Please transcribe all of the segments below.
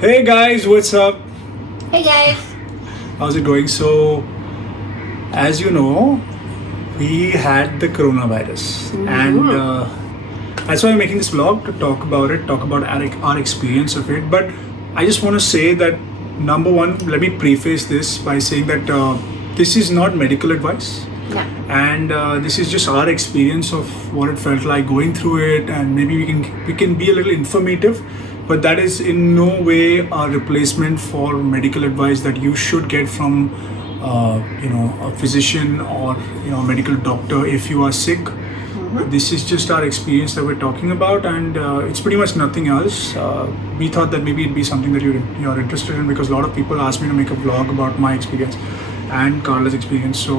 Hey guys, what's up? Hey guys. How's it going? So, as you know, we had the coronavirus, and that's why I'm making this vlog to talk about it, talk about our experience of it. But I just want to say that number one, let me preface this by saying that this is not medical advice. Yeah. And this is just our experience of what it felt like going through it, and maybe we can be a little informative, but that is in no way a replacement for medical advice that you should get from a physician or a medical doctor if you are sick. This is just our experience that we're talking about, and it's pretty much nothing else. We thought that maybe it'd be something that you're interested in, because a lot of people asked me to make a vlog about my experience and Carla's experience. So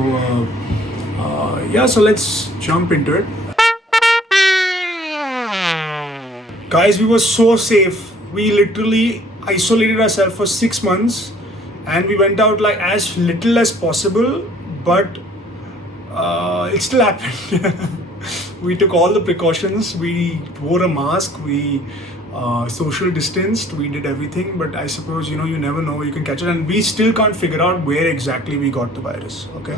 so let's jump into it. Guys, we were so safe. We literally isolated ourselves for 6 months, and we went out like as little as possible, but it still happened. We took all the precautions. We wore a mask. We social distanced. We did everything. But I suppose you never know. You can catch it, and we still can't figure out where exactly we got the virus. Okay,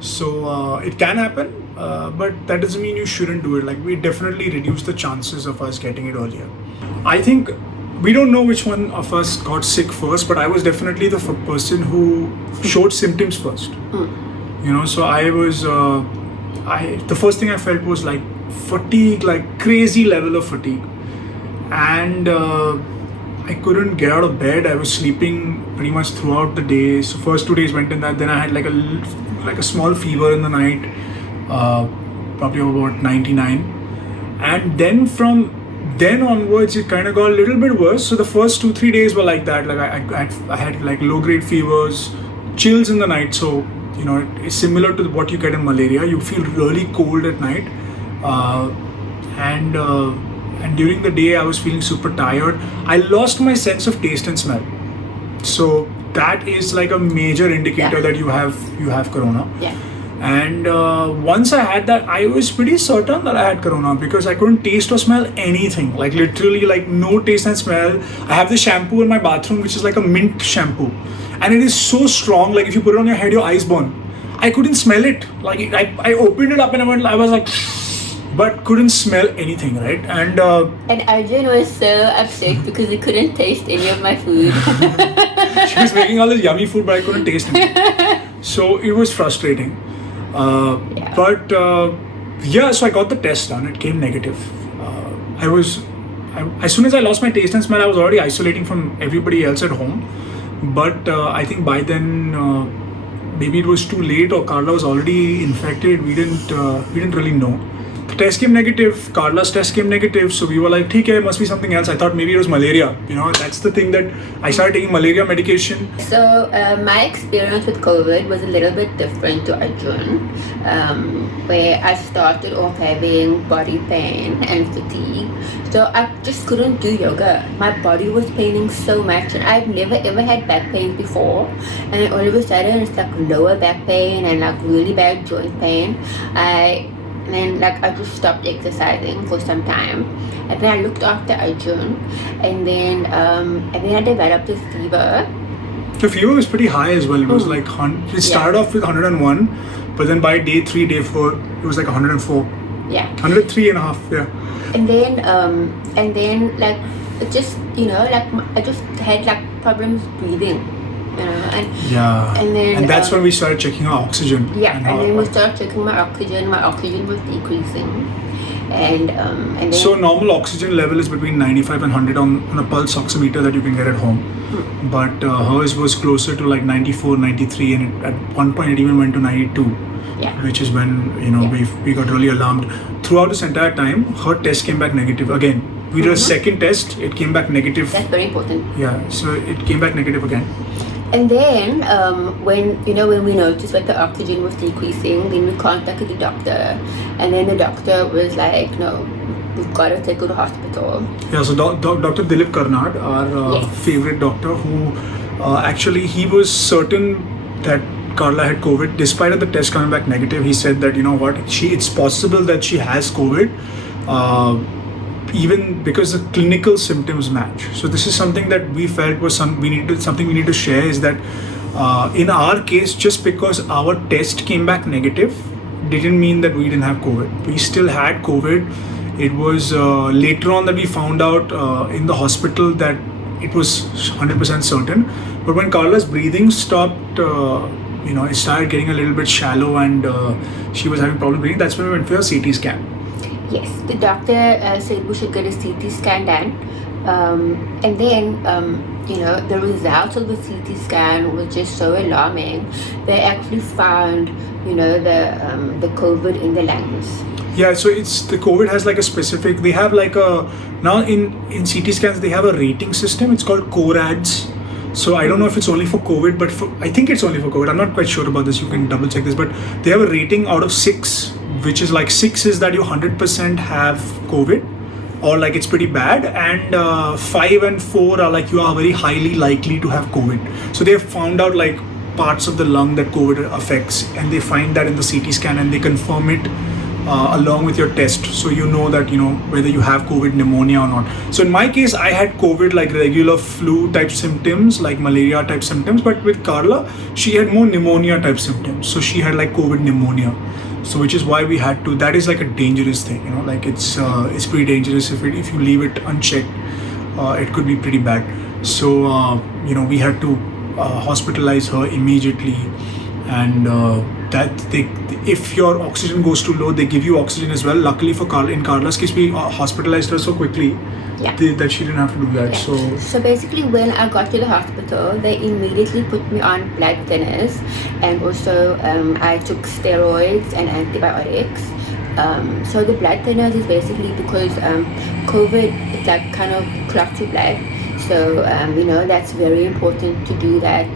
so it can happen, but that doesn't mean you shouldn't do it. Like, we definitely reduce the chances of us getting it earlier. I think we don't know which one of us got sick first, but I was definitely the person who showed symptoms first. So I was. The first thing I felt was like fatigue, like crazy level of fatigue, and I couldn't get out of bed. I was sleeping pretty much throughout the day. So first 2 days went in that. Then I had like a small fever in the night, probably about 99, and then from then onwards it kind of got a little bit worse. So the first 2-3 days were like that. Like I had like low grade fevers, chills in the night. So it's similar to what you get in malaria. You feel really cold at night, and during the day I was feeling super tired. I lost my sense of taste and smell. So that is like a major indicator that you have corona. Yeah. And once I had that, I was pretty certain that I had corona, because I couldn't taste or smell anything. Like literally, like no taste and smell. I have the shampoo in my bathroom, which is like a mint shampoo, and it is so strong. Like if you put it on your head, your eyes burn. I couldn't smell it. Like I opened it up and I was like, but couldn't smell anything, right? And Arjun was so upset because he couldn't taste any of my food. she was making all this yummy food, but I couldn't taste it. So it was frustrating. But so I got the test done. It came negative. As soon as I lost my taste and smell, I was already isolating from everybody else at home. But I think by then maybe it was too late, or Carla was already infected. We didn't really know. The test came negative. Carla's test came negative. So we were like, okay, it must be something else. I thought maybe it was malaria. That's the thing, that I started taking malaria medication. So my experience with COVID was a little bit different to Arjun, where I started off having body pain and fatigue. So I just couldn't do yoga. My body was paining so much, and I've never ever had back pain before. And then all of a sudden it's like lower back pain and like really bad joint pain. And then I just stopped exercising for some time, and then I looked after Arjun, and then I developed this fever. The fever was pretty high as well. It was like it started off with 101, but then by day 3, day 4, it was like 104. Yeah. 103 and a half. Yeah. And then like it just I just had like problems breathing. And that's when we started checking our oxygen. Yeah, and then we started checking my oxygen. My oxygen was decreasing, and then. So normal oxygen level is between 95 and 100 on a pulse oximeter that you can get at home. But hers was closer to like 94, 93, and at one point it even went to 92. Yeah. Which is when we got really alarmed. Throughout this entire time, her test came back negative again. We did a second test. It came back negative. That's very important. Yeah. So it came back negative again. And then when we noticed that the oxygen was decreasing, then we contacted the doctor, and then the doctor was like, no, we've got to take her to hospital. Yeah, so Dr. Dilip Karnad, our favorite doctor, who actually he was certain that Carla had COVID. Despite of the test coming back negative, he said that it's possible that she has COVID. even because the clinical symptoms match. So this is something that we felt was something we need to share, is that in our case, just because our test came back negative didn't mean that we didn't have COVID. We still had COVID. It was later on that we found out in the hospital that it was 100% certain. But when Carla's breathing stopped, it started getting a little bit shallow, and she was having problem breathing. That's when we went for a CT scan. Yes, the doctor said we should get a CT scan done. And then, the results of the CT scan was just so alarming. They actually found, the COVID in the lungs. Yeah, so it's the COVID has like a specific. They have like a now in CT scans they have a rating system. It's called CORADS. So I don't know if it's only for COVID, but I think it's only for COVID. I'm not quite sure about this. You can double check this, but they have a rating out of 6, which is like 6 is that you 100% have COVID, or like it's pretty bad, and 5 and 4 are like you are very highly likely to have COVID. So they have found out like parts of the lung that COVID affects, and they find that in the CT scan, and they confirm it along with your test, so you know that whether you have COVID, pneumonia or not. So in my case, I had COVID, like regular flu type symptoms, like malaria type symptoms, but with Carla, she had more pneumonia type symptoms, so she had like COVID pneumonia. So which is why we had to. That is like a dangerous thing, like it's pretty dangerous if you leave it unchecked. It could be pretty bad. So we had to hospitalize her immediately, and if your oxygen goes too low, they give you oxygen as well. Luckily for Carla, in Carla's case, we hospitalized her so quickly that she didn't have to do that. Yeah. So basically, when I got to the hospital, they immediately put me on blood thinners, and also I took steroids and antibiotics. So the blood thinners is basically because COVID, it's like kind of clots your blood. So that's very important to do that.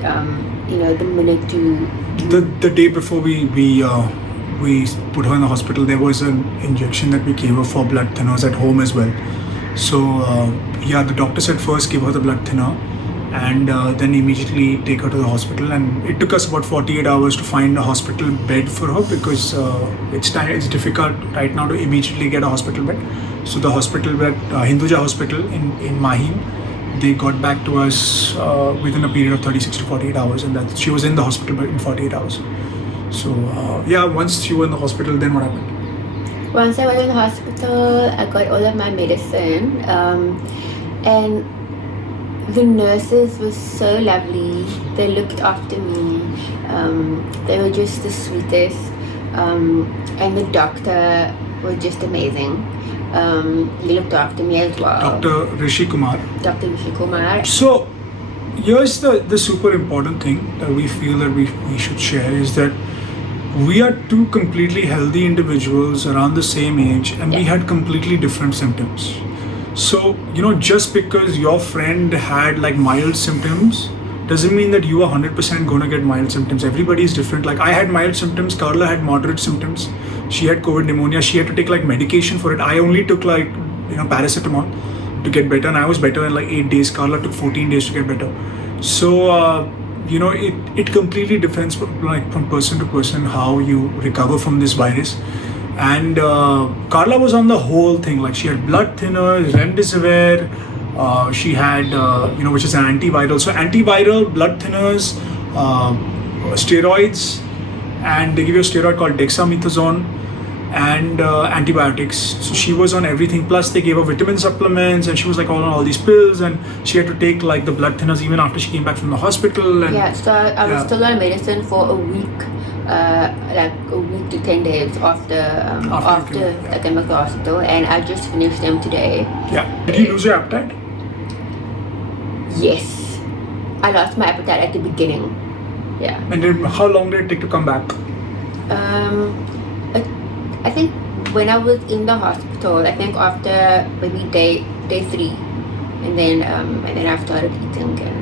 The minute you the day before we put her in the hospital, there was an injection that we gave her for blood thinners at home as well. So the doctor said first give her the blood thinner, and then immediately take her to the hospital. And it took us about 48 hours to find a hospital bed for her, because it's difficult right now to immediately get a hospital bed. So the hospital bed, Hinduja Hospital in Mahim, they got back to us within a period of 36 to 48 hours, and that she was in the hospital in 48 hours. So once you were in the hospital, then what happened? Once I was in the hospital, I got all of my medicine, and the nurses were so lovely. They looked after me. They were just the sweetest, and the doctor was just amazing. He looked after me as well. Dr. Rishi Kumar. Dr. Rishi Kumar. So here's the super important thing that we feel that we should share, is that we are two completely healthy individuals around the same age, and we had completely different symptoms. So just because your friend had like mild symptoms doesn't mean that you are 100% going to get mild symptoms. Everybody is different. Like I had mild symptoms, Carla had moderate symptoms. She had COVID pneumonia. She had to take like medication for it. I only took like paracetamol to get better, and I was better in like 8 days. Carla took 14 days to get better. So it completely depends from person to person how you recover from this virus. And Carla was on the whole thing. Like she had blood thinners, remdesivir. She had which is an antiviral. So antiviral, blood thinners, steroids, and they give you a steroid called dexamethasone, and antibiotics. So she was on everything. Plus they gave her vitamin supplements, and she was like on all these pills, and she had to take like the blood thinners even after she came back from the hospital. And, so I was still on medicine for a week. Like a week to 10 days after I came back to the hospital, and I just finished them today. Yeah. Did you lose your appetite? Yes. I lost my appetite at the beginning. Yeah. And then how long did it take to come back? I think when I was in the hospital, I think after maybe day 3, and then I started eating again.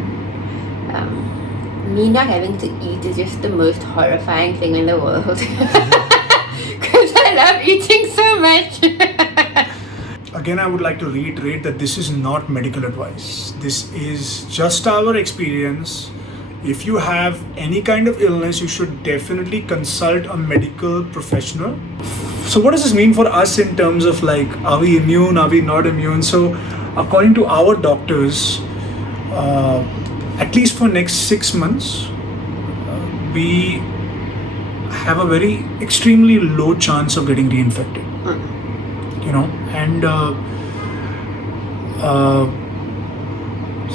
Me not having to eat is just the most horrifying thing in the world, because I love eating so much. Again, I would like to reiterate that this is not medical advice. This is just our experience. If you have any kind of illness, you should definitely consult a medical professional. So what does this mean for us in terms of like, are we immune, are we not immune? So according to our doctors, at least for next 6 months, we have a very extremely low chance of getting reinfected. You know, and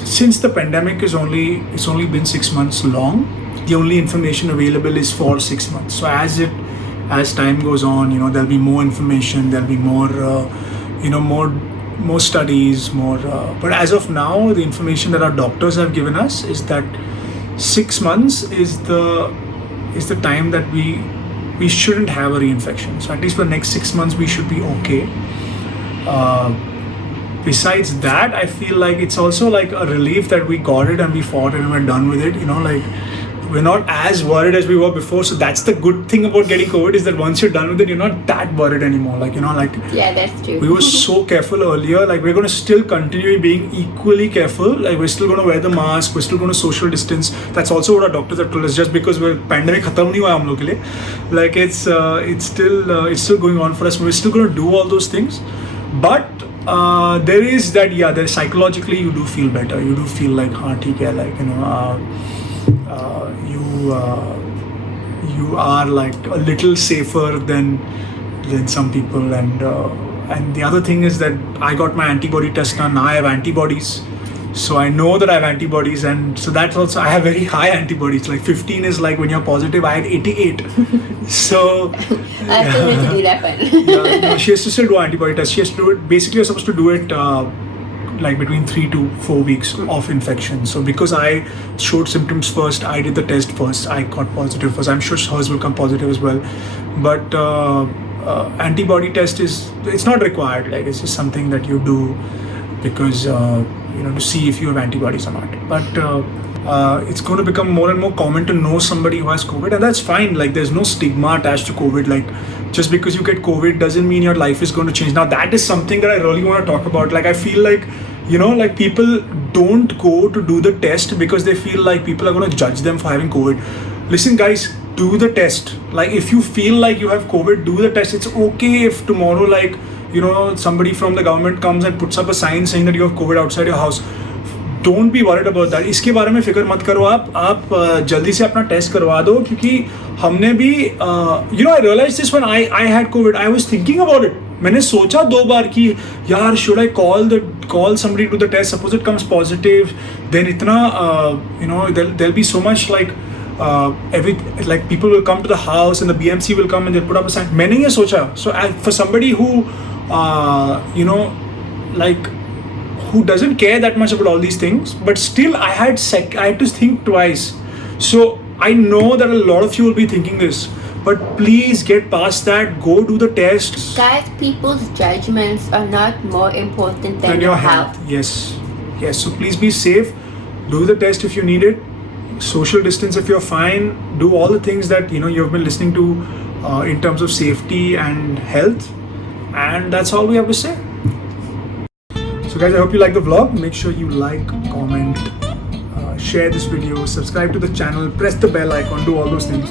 since the pandemic it's only been 6 months long, the only information available is for 6 months. So as time goes on, you know, there'll be more information, there'll be more more studies, more but as of now, the information that our doctors have given us is that 6 months is the time that we shouldn't have a reinfection. So at least for the next 6 months we should be okay. Besides that, I feel like it's also like a relief that we got it and we fought it and we're done with it. You know, like we're not as worried as we were before. So that's the good thing about getting COVID, is that once you're done with it, you're not that worried anymore. Like, you know, like Yeah, that's true. we were so careful earlier. Like we're going to still continue being equally careful. Like we're still going to wear the mask. We're still going to social distance. That's also what our doctors have told us. Just because we're pandemic khatam nahi hua hum log ke liye, like it's still going on for us. We're still going to do all those things, but there is that, yeah, there psychologically you do feel better. You do feel like, theek hai, like, you know, you are like a little safer than some people. And the other thing is that I got my antibody test now I have antibodies, so I know that I have antibodies, and so that's also, I have very high antibodies. Like 15 is like when you're positive. I had 88. So I still need to do that one. yeah, no, she has to still do antibody test. She has to do it, basically you're supposed to do it like between 3 to 4 weeks of infection. So because I showed symptoms first, I did the test first, I got positive first. I'm sure hers will come positive as well, but antibody test it's not required. Like it's just something that you do because you know, to see if you have antibodies or not. But it's going to become more and more common to know somebody who has COVID, and that's fine. Like there's no stigma attached to COVID. Like just because you get COVID doesn't mean your life is going to change. Now that is something that I really want to talk about. Like I feel like, you know, like people don't go to do the test because they feel like people are going to judge them for having COVID. Listen guys, do the test. Like if you feel like you have COVID, do the test. It's okay if tomorrow, like, you know, somebody from the government comes and puts up a sign saying that you have COVID outside your house. Don't be worried about that. इसके बारे में फिक्र मत करो आप जल्दी से अपना टेस्ट करवा दो, क्योंकि हमने भी you know, I realized this when I had COVID. I was thinking about it. मैंने सोचा 2 बार कि यार should I call somebody to do the test, suppose it comes positive, then इतना you know, there'll be so much like like people will come to the house and the BMC will come and they'll put up a sign. मैंने ये सोचा. So for somebody who you know, like who doesn't care that much about all these things, but still I had to think twice. So I know that a lot of you will be thinking this, but please get past that. Go do the test. Guys, people's judgments are not more important than your health. Yes. So please be safe. Do the test if you need it. Social distance if you're fine. Do all the things that, you know, you've been listening to in terms of safety and health. And that's all we have to say. So guys, I hope you like the vlog. Make sure you like, comment, share this video, subscribe to the channel, press the bell icon, do all those things.